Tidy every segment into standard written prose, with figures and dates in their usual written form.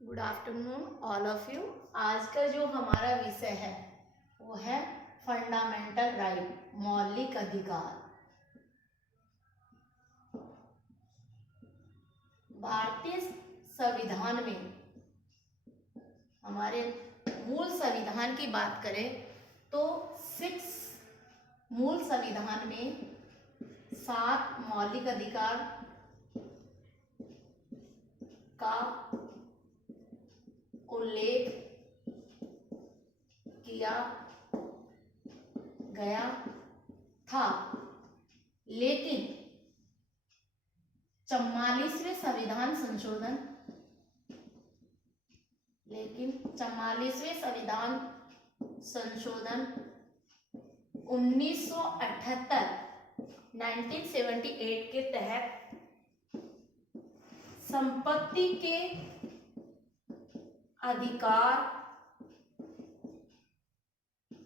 Good afternoon all of you. आज का जो हमारा विषय है वो है फंडामेंटल राइट, मौलिक अधिकार। भारतीय संविधान में, हमारे मूल संविधान की बात करें तो मूल संविधान में 7 मौलिक अधिकार का उल्लेख किया गया था, लेकिन 44वें संविधान संशोधन 1978 1978 के तहत संपत्ति के अधिकार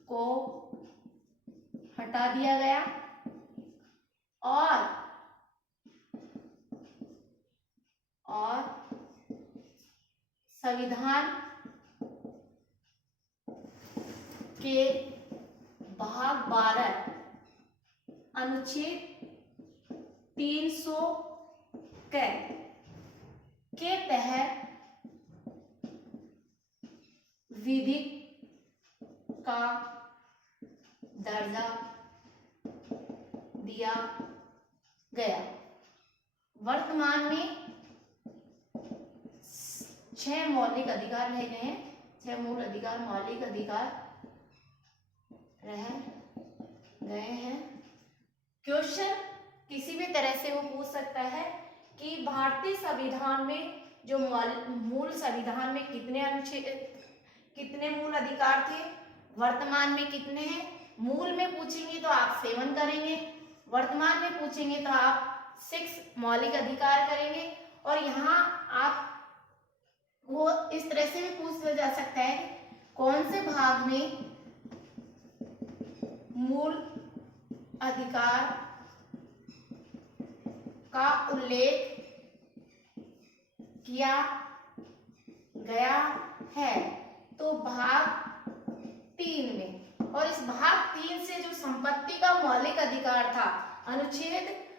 को हटा दिया गया और संविधान के भाग 12 अनुच्छेद 300 के तहत विधिक का दर्जा दिया गया। वर्तमान में 6 मौलिक अधिकार रह गए हैं, 6 मूल अधिकार, मौलिक अधिकार रह गए हैं। क्वेश्चन किसी भी तरह से वो पूछ सकता है कि भारतीय संविधान में जो मूल संविधान में कितने मूल अधिकार थे, वर्तमान में कितने हैं। मूल में पूछेंगे तो आप 7 करेंगे, वर्तमान में पूछेंगे तो आप 6 मौलिक अधिकार करेंगे। और यहाँ आप वो इस तरह से भी पूछा जा सकता है कौन से भाग में मूल अधिकार का उल्लेख किया गया है, तो भाग 3 में। और इस भाग 3 से जो संपत्ति का मौलिक अधिकार था,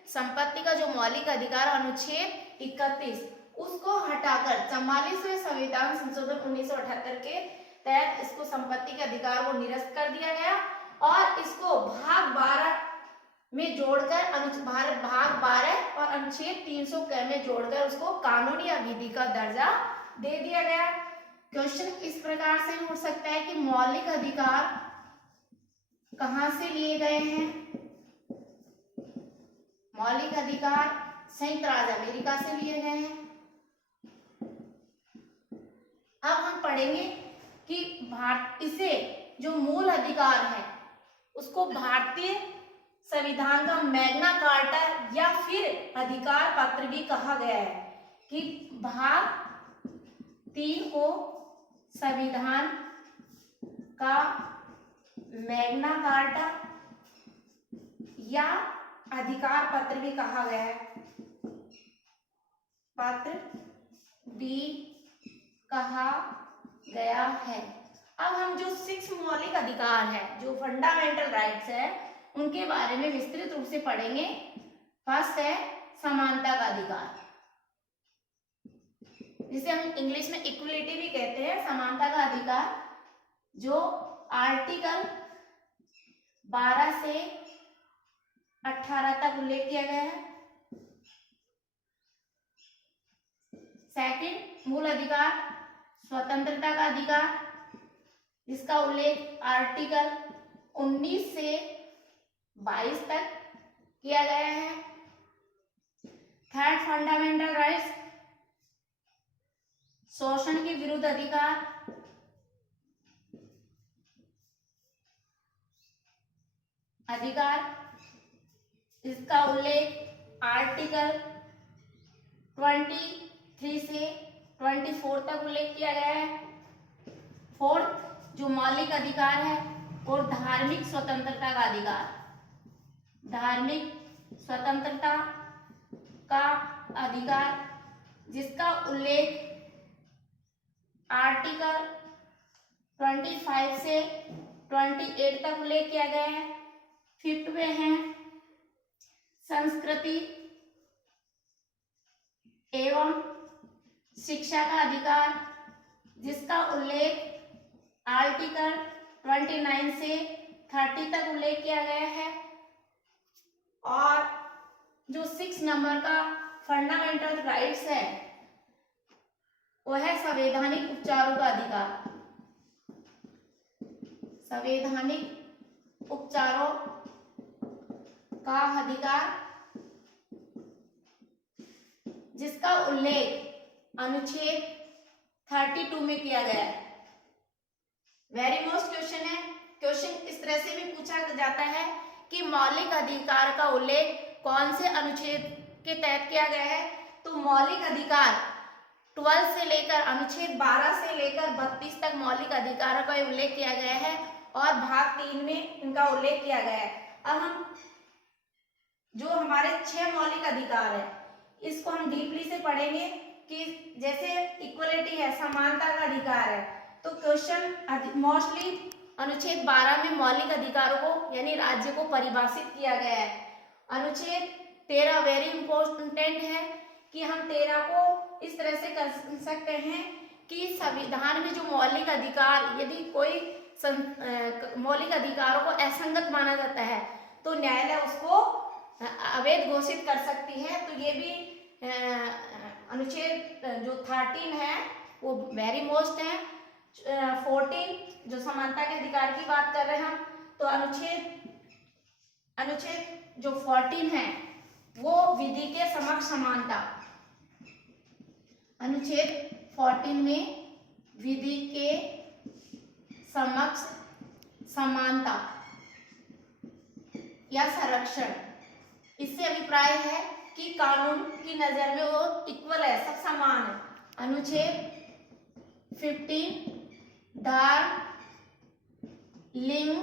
संपत्ति का जो मौलिक अधिकार अनुच्छेद 31, उसको हटाकर 44वें संविधान संशोधन 1978 के तहत इसको संपत्ति के अधिकार को निरस्त कर दिया गया और इसको भाग 12 में जोड़कर भाग 12 और अनुच्छेद 300 में जोड़कर उसको कानून या विधि का दर्जा दे दिया गया। क्वेश्चन इस प्रकार से भी उठ सकता है कि मौलिक अधिकार कहां से लिए गए हैं। मौलिक अधिकार संयुक्त राज्य अमेरिका से लिए गए हैं। अब हम पढ़ेंगे कि इसे जो मूल अधिकार है उसको भारतीय संविधान का मैग्ना कार्टा या फिर अधिकार पत्र भी कहा गया है, कि भाग 3 को संविधान का मैग्ना कार्टा या अधिकार पत्र भी कहा गया है, पत्र भी कहा गया है। अब हम जो 6 मौलिक अधिकार है, जो फंडामेंटल राइट्स है, उनके बारे में विस्तृत रूप से पढ़ेंगे। फर्स्ट है समानता का अधिकार, जिसे हम इंग्लिश में इक्वलिटी भी कहते हैं। समानता का अधिकार जो आर्टिकल 12 से 18 तक उल्लेख किया गया है। सेकंड मूल अधिकार स्वतंत्रता का अधिकार, जिसका उल्लेख आर्टिकल 19 से 22 तक किया गया है। थर्ड फंडामेंटल राइट्स शोषण के विरुद्ध अधिकार, इसका उल्लेख आर्टिकल 23 से 24 तक उल्लेख किया गया है। फोर्थ जो मौलिक अधिकार है और धार्मिक स्वतंत्रता का अधिकार, धार्मिक स्वतंत्रता का अधिकार जिसका उल्लेख आर्टिकल 25 से 28 तक उल्लेख किया गया है। 5th में है संस्कृति एवं शिक्षा का अधिकार, जिसका उल्लेख आर्टिकल 29 से 30 तक उल्लेख किया गया है। और जो 6 नंबर का फंडामेंटल राइट्स है वो है संवैधानिक उपचारों का अधिकार। संवैधानिक उपचारों का अधिकार, जिसका उल्लेख अनुच्छेद 32 में किया गया है। वेरी मोस्ट क्वेश्चन है। क्वेश्चन इस तरह से भी पूछा जाता है कि मौलिक अधिकार का उल्लेख कौन से अनुच्छेद के तहत किया गया है। तो मौलिक अधिकार 12 से लेकर अनुच्छेद 12 से लेकर 32 तक मौलिक अधिकारों का उल्लेख किया गया है और भाग 3 में इनका उल्लेख किया गया है। अब हम जो हमारे 6 मौलिक अधिकार है इसको हम डीपली से पढ़ेंगे कि जैसे इक्वलिटी है, समानता का अधिकार है, तो क्वेश्चन मोस्टली अनुच्छेद 12 में मौलिक अधिकारों को यानी राज्य को परिभाषित किया गया है। अनुच्छेद 13 वेरी इंपॉर्टेंट है कि हम 13 को इस तरह से कर सकते हैं कि संविधान में जो मौलिक अधिकार, यदि कोई मौलिक अधिकारों को असंगत माना जाता है तो न्यायालय उसको अवैध घोषित कर सकती है। तो ये भी अनुच्छेद जो 13 है वो वेरी मोस्ट है। 14 जो समानता के अधिकार की बात कर रहे हैं हम, तो अनुच्छेद जो 14 है वो विधि के समक्ष समानता। अनुच्छेद 14 में विधि के समक्ष समानता या संरक्षण, इससे अभिप्राय है कि कानून की नजर में वो इक्वल है, सब समान है। अनुच्छेद 15 धर्म, लिंग,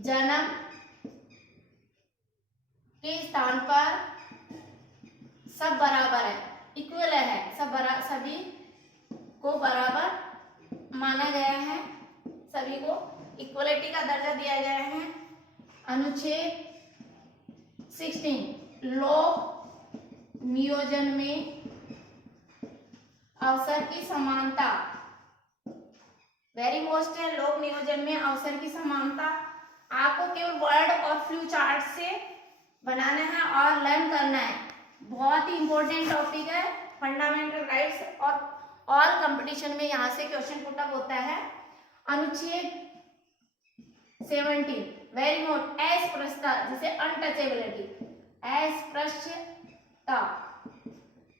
जन्म के स्थान पर सब बराबर है, इक्वल है, सभी को बराबर माना गया है, सभी को इक्वलिटी का दर्जा दिया गया है। अनुच्छेद 16 लोक नियोजन में अवसर की समानता, वेरी मोस्ट है। लोक नियोजन में अवसर की समानता आपको केवल वर्ड और फ्लू चार्ट से बनाना है और लर्न करना है। बहुत ही इंपॉर्टेंट टॉपिक है फंडामेंटल राइट्स, और ऑल कंपटीशन में यहाँ से क्वेश्चन पुट अप होता है। अनुच्छेद 17 वेरी नोट अस्पृश्यता, जिसे अनटचेबिलिटी, अस्पृश्यता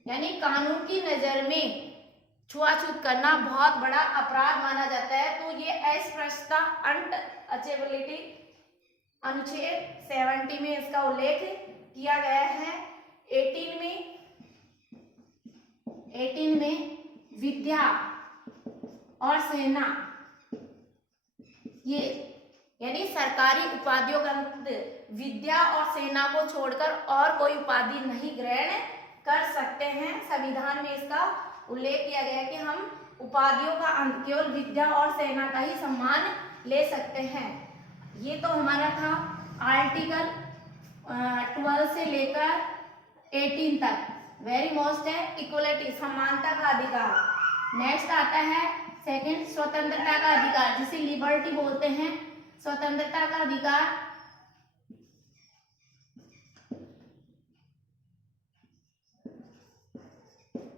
यानी कानून की नजर में छुआछूत करना बहुत बड़ा अपराध माना जाता है। तो ये अस्पृश्यता, अनटचेबिलिटी अनुच्छेद 70 में इसका उल्लेख किया गया है। 18 में विद्या और सेना, ये यानी सरकारी उपाधियों का विद्या और सेना को छोड़कर और कोई उपाधि नहीं ग्रहण कर सकते हैं। संविधान में इसका उल्लेख किया गया है कि हम उपाधियों का अंत केवल विद्या और सेना का ही सम्मान ले सकते हैं। ये तो हमारा था आर्टिकल 12 से लेकर 18 तक, वेरी मोस्ट है इक्वलिटी, समानता का अधिकार। नेक्स्ट आता है सेकंड, स्वतंत्रता का अधिकार, जिसे लिबर्टी बोलते हैं। स्वतंत्रता का अधिकार,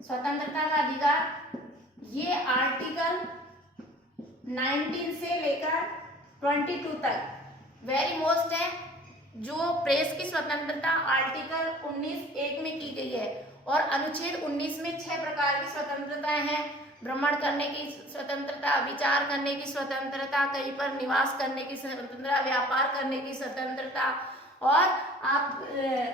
स्वतंत्रता का अधिकार ये आर्टिकल 19 से लेकर 22 तक वेरी मोस्ट है। जो प्रेस की स्वतंत्रता आर्टिकल 19(1) में की गई है, और अनुच्छेद 19 में 6 प्रकार की स्वतंत्रताएं हैं। भ्रमण करने की स्वतंत्रता, विचार करने की स्वतंत्रता, कहीं पर निवास करने की स्वतंत्रता, व्यापार करने की स्वतंत्रता, और आप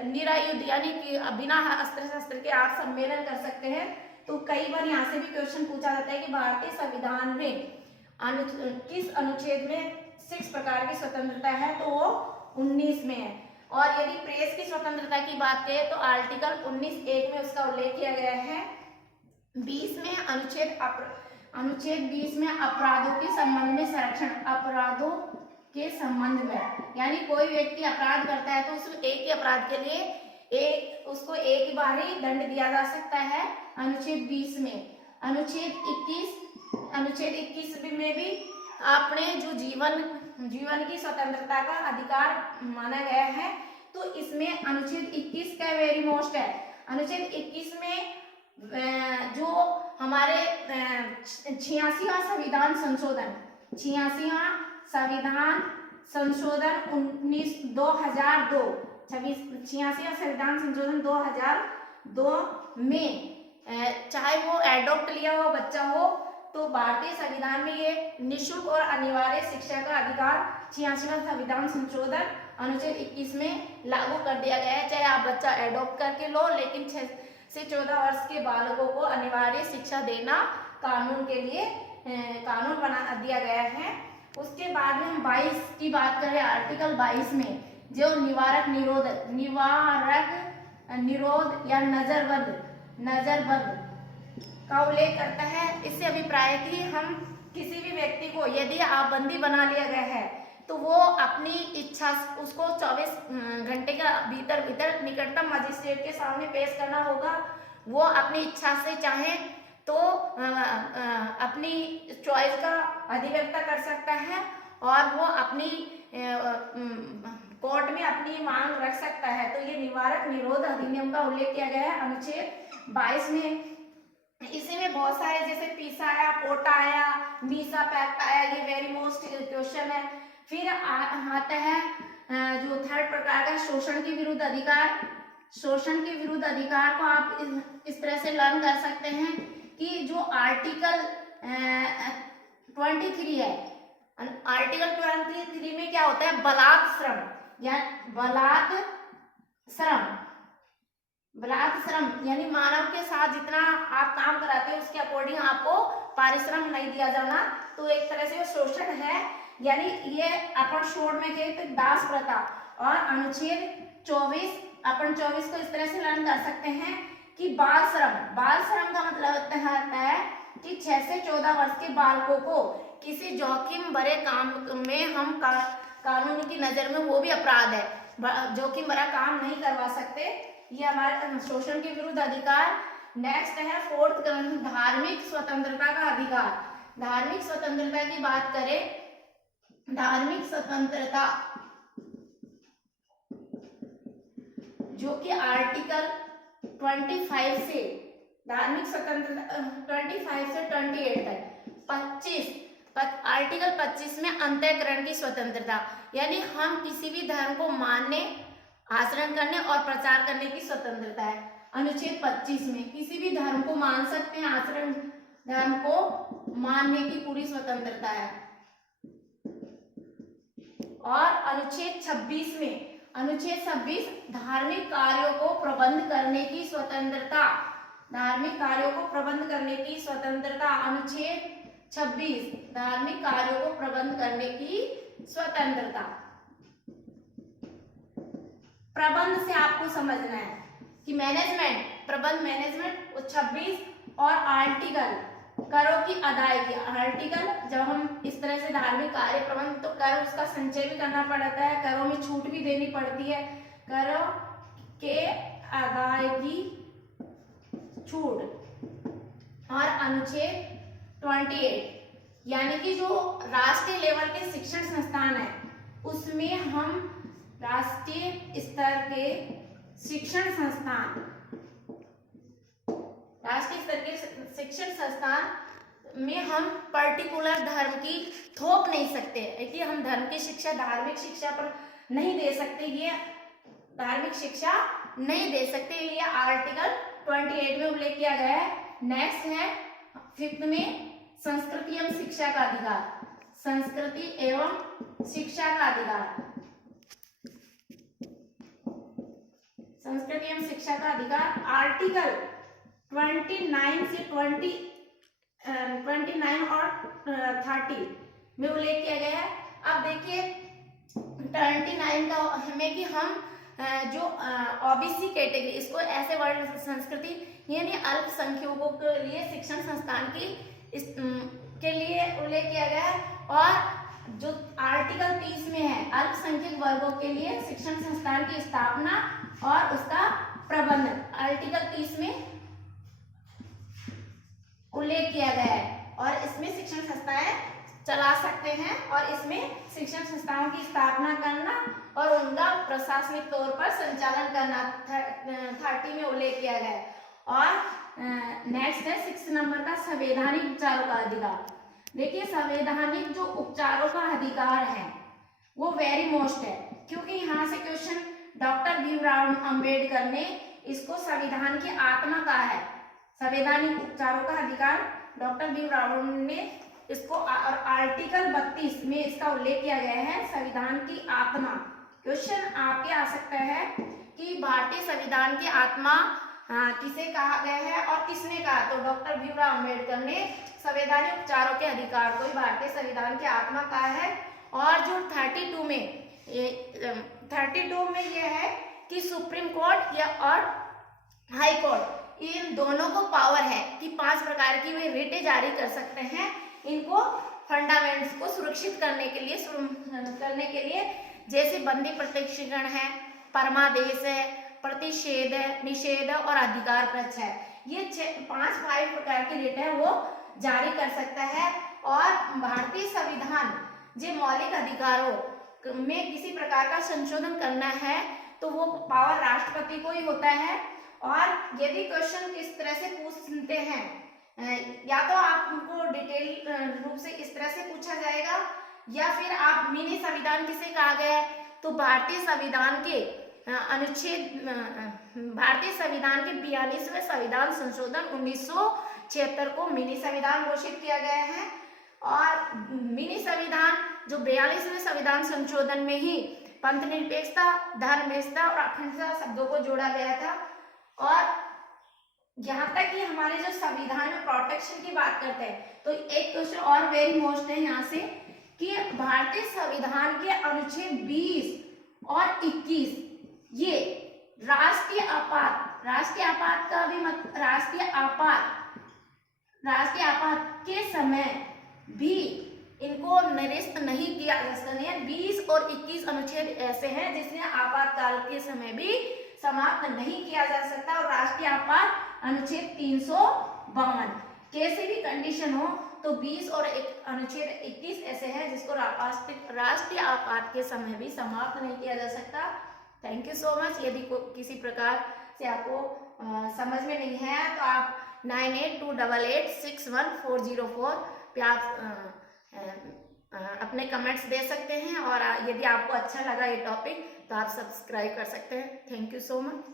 निरायुध यानी कि बिना अस्त्र शस्त्र के आप सम्मेलन कर सकते हैं। तो कई बार यहाँ से भी क्वेश्चन पूछा जाता है कि भारतीय संविधान में किस अनुच्छेद में 6 प्रकार की स्वतंत्रता है, तो वो 19 में है। और यदि प्रेस की स्वतंत्रता की बात करें तो आर्टिकल 19(1) में उसका उल्लेख किया गया है। 20 में अनुच्छेद अनुच्छेद 20 में अपराधों के संबंध में संरक्षण, अपराधों के संबंध में, यानी कोई व्यक्ति अपराध करता है तो उस एक ही अपराध के लिए उसको एक ही बार ही दंड दिया जा सकता है अनुच्छेद 20 में। अनुच्छेद 21 में भी आपने जो जीवन की स्वतंत्रता का अधिकार माना गया है, तो इसमें अनुच्छेद 21 का वेरी मोस्ट है। अनुच्छेद 21 में जो हमारे 86वां संविधान संशोधन 2002 86वां संविधान संशोधन 2002 में चाहे वो एडॉप्ट लिया हुआ बच्चा हो, तो भारतीय संविधान में ये निःशुल्क और अनिवार्य शिक्षा का अधिकार 86वां संविधान संशोधन अनुच्छेद 21 में लागू कर दिया गया है। चाहे आप बच्चा एडॉप्ट करके लो, लेकिन 6 से 14 वर्ष के बालकों को अनिवार्य शिक्षा देना कानून के लिए कानून बना दिया गया है। उसके बाद में हम 22 की बात करें, आर्टिकल 22 में जो निवारक निरोध या नजरबंद का उल्लेख करता है। इससे अभिप्राय कि हम किसी भी व्यक्ति को यदि आप बंदी बना लिया गया है तो वो अपनी इच्छा उसको 24 घंटे के भीतर निकटतम मजिस्ट्रेट के सामने पेश करना होगा। वो अपनी इच्छा से चाहे तो अपनी चॉइस का अधिवक्ता कर सकता है और वो अपनी कोर्ट में अपनी मांग रख सकता है। तो ये निवारक निरोध अधिनियम का उल्लेख किया गया है अनुच्छेद 22 में। इसी में बहुत सारे जैसे पीसा आया, पोटा आया, मीसा पैक्ट आया, ये वेरी मोस्ट क्वेश्चन है। फिर आता है जो थर्ड प्रकार का शोषण के विरुद्ध अधिकार। शोषण के विरुद्ध अधिकार को आप इस तरह से लर्न कर सकते हैं कि जो आर्टिकल 23 है, आर्टिकल 23 में क्या होता है, बलात् श्रम यानी मानव के साथ जितना आप काम कराते हैं उसके अकॉर्डिंग आपको पारिश्रम नहीं दिया जाना, तो एक तरह से वो शोषण है। यानी ये अपन शोध में कहे तो दास प्रथा। और अनुच्छेद 24 को इस तरह से लर्न कर सकते हैं कि बाल श्रम का मतलब होता है कि 6 से 14 वर्ष के बालकों को किसी जोखिम भरे काम में हम कानून की नजर में वो भी अपराध है, जोखिम भरा काम नहीं करवा सकते। ये हमारे शोषण के विरुद्ध अधिकार। नेक्स्ट है फोर्थ, धार्मिक स्वतंत्रता का अधिकार। धार्मिक स्वतंत्रता की बात करें, धार्मिक स्वतंत्रता जो कि आर्टिकल 25 से धार्मिक स्वतंत्रता 25 से 28 तक आर्टिकल 25 में अंतःकरण की स्वतंत्रता, यानी हम किसी भी धर्म को मानने, आचरण करने और प्रचार करने की स्वतंत्रता है। अनुच्छेद 25 में किसी भी धर्म को मान सकते हैं, आचरण धर्म को मानने की पूरी स्वतंत्रता है। और अनुच्छेद 26 में धार्मिक कार्यों को प्रबंध करने की स्वतंत्रता, धार्मिक कार्यों को प्रबंध करने की स्वतंत्रता। अनुच्छेद 26 धार्मिक कार्यों को प्रबंध करने की स्वतंत्रता। प्रबंध से आपको समझना है कि मैनेजमेंट 26 और आर्टिकल करों की अदायगी। आर्टिकल जब हम इस तरह से धार्मिक कार्य प्रबंध, तो कर उसका संचय भी करना पड़ता है, करों में छूट भी देनी पड़ती है, करों के अदायगी छूट। और अनुच्छेद 28 यानी कि जो राष्ट्रीय लेवल के शिक्षण संस्थान है उसमें हम राष्ट्रीय स्तर के शिक्षण संस्थान, राष्ट्रीय स्तर के शिक्षण संस्थान में हम पर्टिकुलर धर्म की थोप नहीं सकते कि हम धर्म की शिक्षा, धार्मिक शिक्षा पर नहीं दे सकते, ये धार्मिक शिक्षा नहीं दे सकते। ये आर्टिकल 28 में उल्लेख किया गया है। नेक्स्ट है 5th में संस्कृति एवं शिक्षा का अधिकार। संस्कृति एवं शिक्षा का अधिकार, संस्कृति एवं शिक्षा का अधिकार आर्टिकल 29 से 29 और 30 में उल्लेख किया गया है। अब देखिए 29 का हमें कि हम जो ओबीसी कैटेगरी, इसको ऐसे वर्ड संस्कृति यानी अल्पसंख्यकों के लिए शिक्षण संस्थान की इस के लिए उल्लेख किया गया है। और जो आर्टिकल 30 में है, अल्पसंख्यक वर्गों के लिए शिक्षण संस्थान की स्थापना और उसका प्रबंधन, आर्टिकल 30 में उल्लेख किया गया है। और इसमें शिक्षण संस्थाएं चला सकते हैं और इसमें शिक्षण संस्थाओं की स्थापना करना और उनका प्रशासनिक तौर पर संचालन करना 30 में उल्लेख किया गया है। और नेक्स्ट है 6 नंबर का संवैधानिक उपचारों का अधिकार। देखिए संवैधानिक जो उपचारों का अधिकार है वो वेरी मोस्ट है, क्योंकि यहाँ से क्वेश्चन डॉक्टर भीमराव अंबेडकर ने इसको संविधान की आत्मा कहा है। संवैधानिक उपचारों का अधिकार डॉक्टर भीमराव ने इसको और आर्टिकल 32 में इसका उल्लेख किया गया है संविधान की आत्मा। क्वेश्चन आपके आ सकता है कि भारतीय संविधान की आत्मा किसे कहा गया है और किसने कहा, तो डॉक्टर भीमराव अंबेडकर ने संवैधानिक उपचारों के अधिकार को भारतीय संविधान की आत्मा कहा है। और जो 32 में यह है कि सुप्रीम कोर्ट या और हाई कोर्ट इन दोनों को पावर है कि 5 प्रकार की वे रिटें जारी कर सकते हैं इनको फंडामेंट्स को सुरक्षित करने के लिए जैसे बंदी प्रतिक्षेपण है, परमादेश है, प्रतिषेध है, निषेध है और अधिकार पक्ष है। ये 5 प्रकार की रिट है वो जारी कर सकता है। और भारतीय संविधान जो मौलिक अधिकारों में किसी प्रकार का संशोधन करना है तो वो पावर राष्ट्रपति को ही होता है। और यदि क्वेश्चन इस तरह से पूछते हैं, या तो आपको डिटेल रूप से इस तरह से पूछा जाएगा या फिर आप मिनी संविधान किसे कहा गया है, तो भारतीय संविधान के 42वें संविधान संशोधन 1976 को मिनी संविधान घोषित किया गया है। और मिनी संविधान जो 42वें संविधान संशोधन में ही पंथनिरपेक्षता, धर्मनिरपेक्षता और अखंडता शब्दों को जोड़ा गया था। और यहाँ तक कि हमारे जो संविधान में प्रोटेक्शन की बात करते हैं तो एक क्वेश्चन और वेरी मोस्ट है यहाँ से कि भारतीय संविधान के अनुच्छेद 20 और 21 ये राष्ट्रीय आपात के समय भी इनको निरस्त नहीं किया जा सकता। 20 और 21 अनुच्छेद ऐसे हैं जिसमें आपातकाल के समय भी समाप्त नहीं किया जा सकता। और राष्ट्रीय आपात अनुच्छेद 352 कैसे भी कंडीशन हो तो 20 और अनुच्छेद 21 ऐसे हैं जिसको राष्ट्रीय आपात के समय भी समाप्त नहीं किया जा सकता। Thank you so much. यदि किसी प्रकार से आपको समझ में नहीं है तो आप 9828861404 पे आप अपने कमेंट्स दे सकते हैं। और यदि आपको अच्छा लगा ये टॉपिक तो आप सब्सक्राइब कर सकते हैं। Thank you so much.